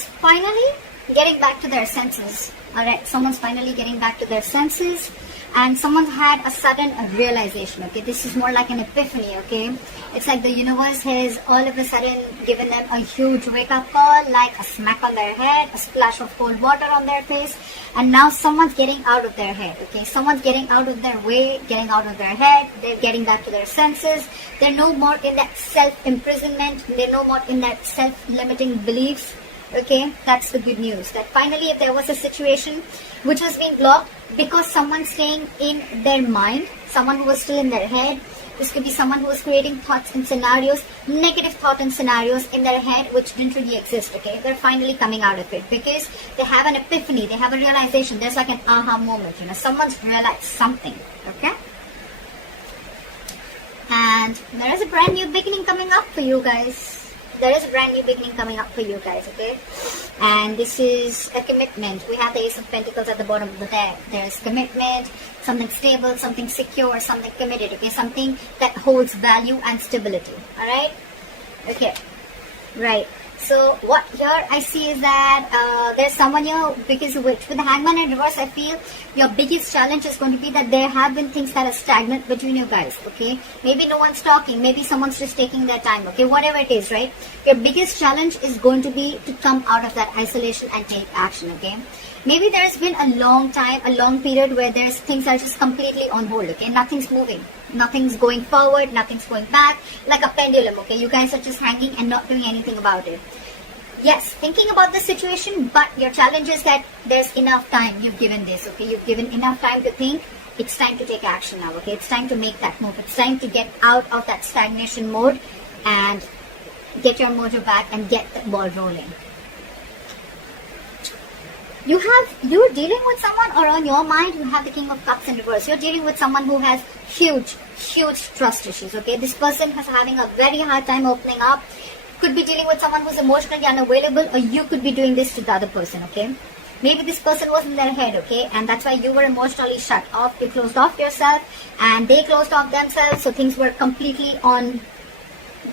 someone's finally getting back to their senses. Alright, someone's finally getting back to their senses, and someone had a sudden realization. Okay, this is more like an epiphany. Okay, it's like the universe has all of a sudden given them a huge wake-up call, like a smack on their head, a splash of cold water on their face, and now someone's getting out of their head. Okay, someone's getting out of their way, getting out of their head. They're getting back to their senses. They're no more in that self-imprisonment. They're no more in that self-limiting beliefs. Okay, that's the good news. That finally, if there was a situation which was being blocked because someone's staying in their mind, someone who was still in their head, this could be someone who was creating thoughts and scenarios, negative thought and scenarios in their head which didn't really exist. Okay, they're finally coming out of it because they have an epiphany, they have a realization. There's like an aha moment, you know, someone's realized something. Okay, and there is a brand new beginning coming up for you guys. There is a brand new beginning coming up for you guys, okay? And this is a commitment. We have the Ace of Pentacles at the bottom of the deck. There's commitment, something stable, something secure, something committed, okay? Something that holds value and stability, alright? Okay, right. So what here I see is that there's someone here, because with the Hangman in reverse, I feel your biggest challenge is going to be that there have been things that are stagnant between you guys, okay? Maybe no one's talking, maybe someone's just taking their time, okay? Whatever it is, right? Your biggest challenge is going to be to come out of that isolation and take action, okay? Maybe there's been a long time, a long period where there's things are just completely on hold, okay? Nothing's moving. Nothing's going forward, nothing's going back, like a pendulum, okay? You guys are just hanging and not doing anything about it. Yes, thinking about the situation, but your challenge is that there's enough time you've given this, okay? You've given enough time to think. It's time to take action now, okay? It's time to make that move. It's time to get out of that stagnation mode and get your mojo back and get the ball rolling. You're dealing with someone, or on your mind you have the King of Cups in reverse. You're dealing with someone who has huge trust issues, okay? This person is having a very hard time opening up. Could be dealing with someone who's emotionally unavailable, or you could be doing this to the other person, okay? Maybe this person was in their head, okay? And that's why you were emotionally shut off. You closed off yourself and they closed off themselves, so things were completely on.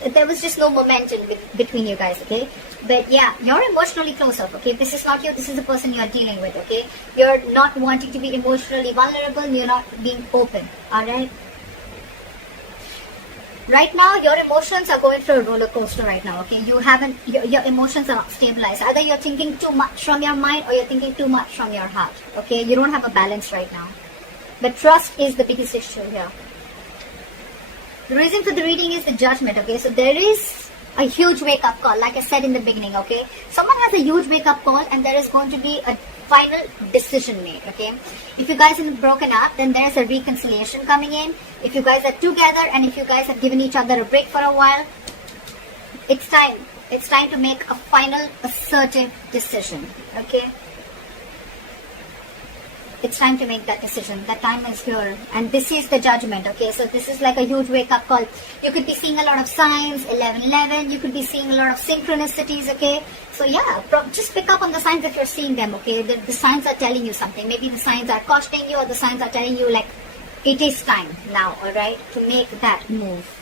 There was just no momentum between you guys, okay? But yeah, you're emotionally closed off, okay? This is not you, this is the person you're dealing with, okay? You're not wanting to be emotionally vulnerable, you're not being open, alright? Right now, your emotions are going through a roller coaster right now, okay? Your emotions are not stabilized. Either you're thinking too much from your mind or you're thinking too much from your heart, okay? You don't have a balance right now. But trust is the biggest issue here. The reason for the reading is the Judgment, okay? So there is a huge wake-up call, like I said in the beginning, okay? Someone has a huge wake-up call and there is going to be a final decision made, okay? If you guys have broken up, then there's a reconciliation coming in. If you guys are together and if you guys have given each other a break for a while, it's time. It's time to make a final assertive decision, okay? It's time to make that decision. That time is here. And this is the Judgment, okay? So this is like a huge wake-up call. You could be seeing a lot of signs, 11-11. You could be seeing a lot of synchronicities, okay? So yeah, just pick up on the signs if you're seeing them, okay? The signs are telling you something. Maybe the signs are cautioning you, or the signs are telling you, like, it is time now, alright? To make that move.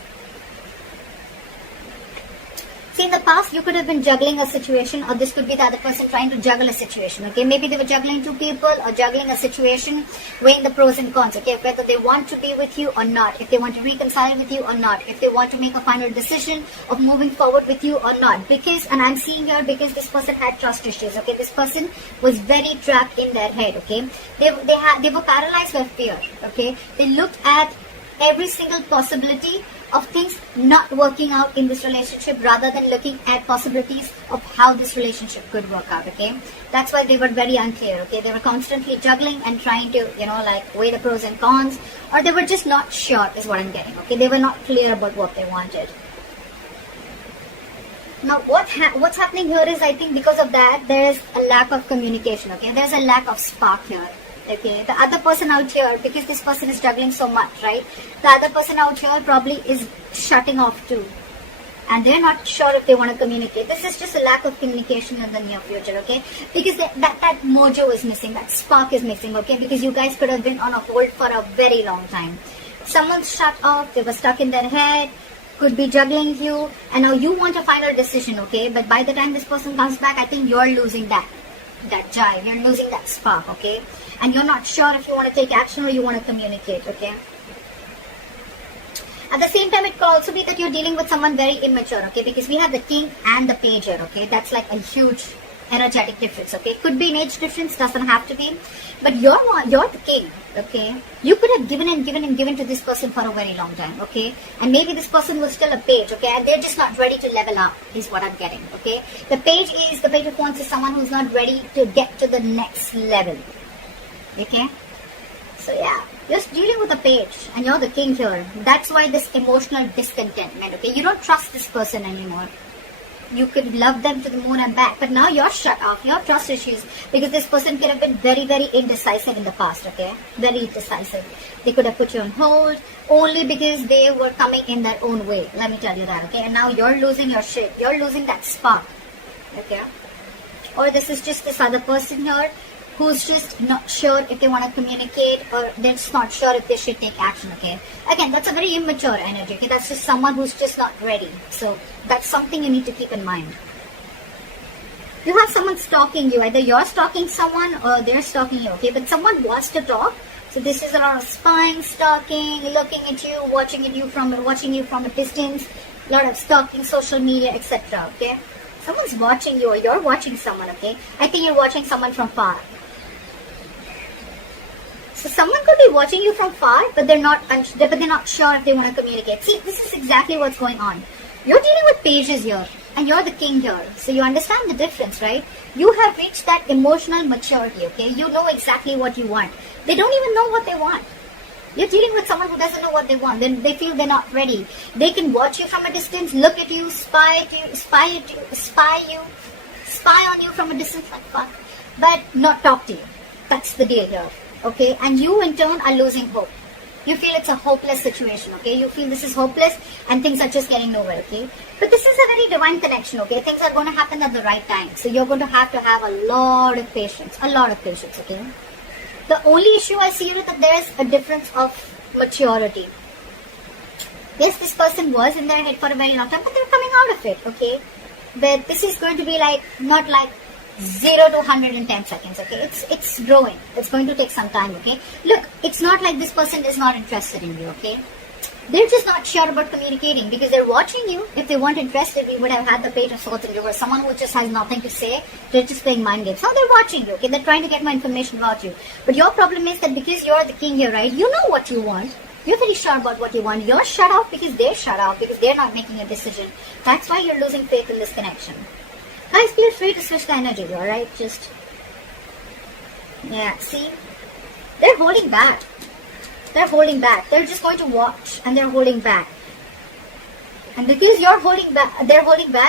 See, in the past, you could have been juggling a situation, or this could be the other person trying to juggle a situation, okay? Maybe they were juggling two people or juggling a situation, weighing the pros and cons, okay? Whether they want to be with you or not, if they want to reconcile with you or not, if they want to make a final decision of moving forward with you or not. Because, and I'm seeing here, because this person had trust issues, okay? This person was very trapped in their head, okay? They were paralyzed by fear, okay? They looked at every single possibility of things not working out in this relationship, rather than looking at possibilities of how this relationship could work out, okay? That's why they were very unclear, okay? They were constantly juggling and trying to, you know, like, weigh the pros and cons, or they were just not sure, is what I'm getting, okay? They were not clear about what they wanted. Now, what's happening here is, I think because of that, there's a lack of communication, okay? There's a lack of spark here. Okay, the other person out here, because this person is juggling so much, right? The other person out here probably is shutting off too. And they're not sure if they want to communicate. This is just a lack of communication in the near future, okay? Because that mojo is missing, that spark is missing, okay? Because you guys could have been on a hold for a very long time. Someone's shut off, they were stuck in their head. could be juggling you, and now you want a final decision, okay? But by the time this person comes back, I think you're losing that jive, you're losing that spark, okay? And you're not sure if you want to take action or you want to communicate, okay? At the same time, it could also be that you're dealing with someone very immature, okay? Because we have the king and the page here, okay? That's like a huge energetic difference, okay? Could be an age difference, doesn't have to be. But you're the king, okay? You could have given to this person for a very long time, okay? And maybe this person was still a page, okay? And they're just not ready to level up, is what I'm getting, okay? The page of wands is someone who's not ready to get to the next level, okay? So yeah, you're dealing with a page and you're the king here. That's why this emotional discontentment, okay? You don't trust this person anymore. You could love them to the moon and back, but now you're shut off. You have trust issues because this person could have been very, very indecisive in the past, okay? Very indecisive. They could have put you on hold only because they were coming in their own way. Let me tell you that, okay? And now you're losing your shit. You're losing that spark, okay? Or this is just this other person here who's just not sure if they want to communicate, or they're just not sure if they should take action, okay? Again, that's a very immature energy, okay? That's just someone who's just not ready. So that's something you need to keep in mind. You have someone stalking you. Either you're stalking someone or they're stalking you, okay? But someone wants to talk. So this is a lot of spying, stalking, looking at you, watching you from a distance, a lot of stalking, social media, etc., okay? Someone's watching you or you're watching someone, okay? I think you're watching someone from far. So someone could be watching you from far, but they're not sure if they want to communicate. See, this is exactly what's going on. You're dealing with pages here, and you're the king here. So you understand the difference, right? You have reached that emotional maturity, okay? You know exactly what you want. They don't even know what they want. You're dealing with someone who doesn't know what they want. Then they feel they're not ready. They can watch you from a distance, look at you, spy on you from a distance like fuck, but not talk to you. That's the deal here. Okay, and you in turn are losing hope. You feel it's a hopeless situation, okay? You feel this is hopeless and things are just getting nowhere, okay? But this is a very divine connection, okay? Things are going to happen at the right time. So you're going to have a lot of patience, okay? The only issue I see is that there is a difference of maturity. Yes, this person was in their head for a very long time, but they're coming out of it, okay? But this is going to be like, not like 0 to 110 seconds, okay? It's growing. It's going to take some time, okay? Look, it's not like this person is not interested in you, okay? They're just not sure about communicating because they're watching you. If they weren't interested, we would have had the Page of Swords in reverse. Someone who just has nothing to say, they're just playing mind games. Now they're watching you, okay? They're trying to get more information about you. But your problem is that because you're the king here, right? You know what you want. You're very sure about what you want. You're shut off because they're shut off because they're not making a decision. That's why you're losing faith in this connection. Guys, feel free to switch the energy, alright? Just, yeah, see? They're holding back. They're holding back. They're just going to watch and they're holding back. And because you're holding back,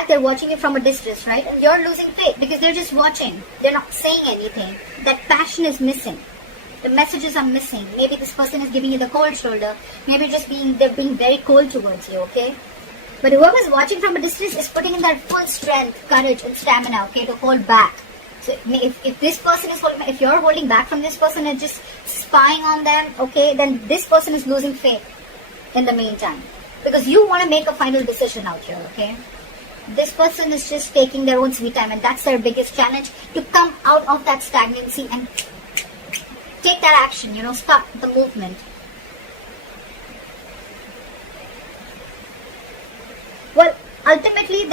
they're watching you from a distance, right? And you're losing faith because they're just watching. They're not saying anything. That passion is missing. The messages are missing. Maybe this person is giving you the cold shoulder. Maybe they're being very cold towards you, okay? But whoever's watching from a distance is putting in their full strength, courage, and stamina, okay, to hold back. So if this person is holding, if you're holding back from this person and just spying on them, okay, then this person is losing faith in the meantime. Because you want to make a final decision out here, okay? This person is just taking their own sweet time, and that's their biggest challenge, to come out of that stagnancy and take that action, start the movement. Well, ultimately,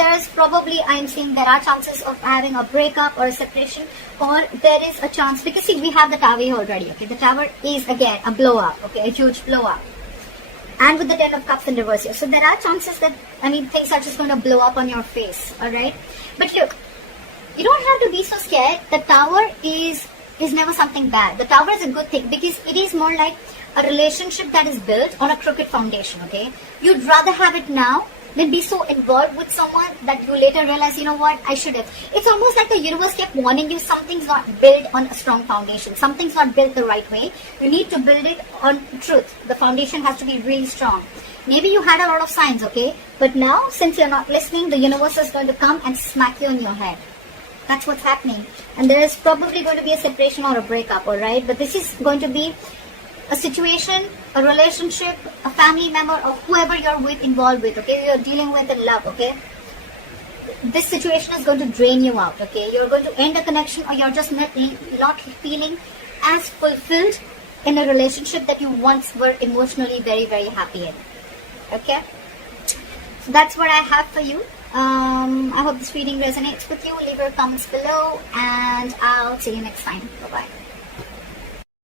I'm seeing there are chances of having a breakup or a separation, or there is a chance, because see, we have the Tower here already, okay? The Tower is, again, a blow up, okay? A huge blow up. And with the 10 of Cups in reverse here. So there are chances that, things are just going to blow up on your face, alright? But look, you don't have to be so scared. The Tower is never something bad. The Tower is a good thing because it is more like a relationship that is built on a crooked foundation, okay? You'd rather have it now than be so involved with someone that you later realize, you know what, I should have. It's almost like the universe kept warning you, something's not built on a strong foundation. Something's not built the right way. You need to build it on truth. The foundation has to be really strong. Maybe you had a lot of signs, okay? But now, since you're not listening, the universe is going to come and smack you in your head. That's what's happening. And there is probably going to be a separation or a breakup, alright? But this is going to be a situation a relationship, a family member, or whoever you're involved with, okay, you're dealing with in love, okay, this situation is going to drain you out, okay, you're going to end a connection, or you're just not feeling as fulfilled in a relationship that you once were emotionally very, very happy in, okay. So that's what I have for you. I hope this reading resonates with you. Leave your comments below, and I'll see you next time. Bye-bye.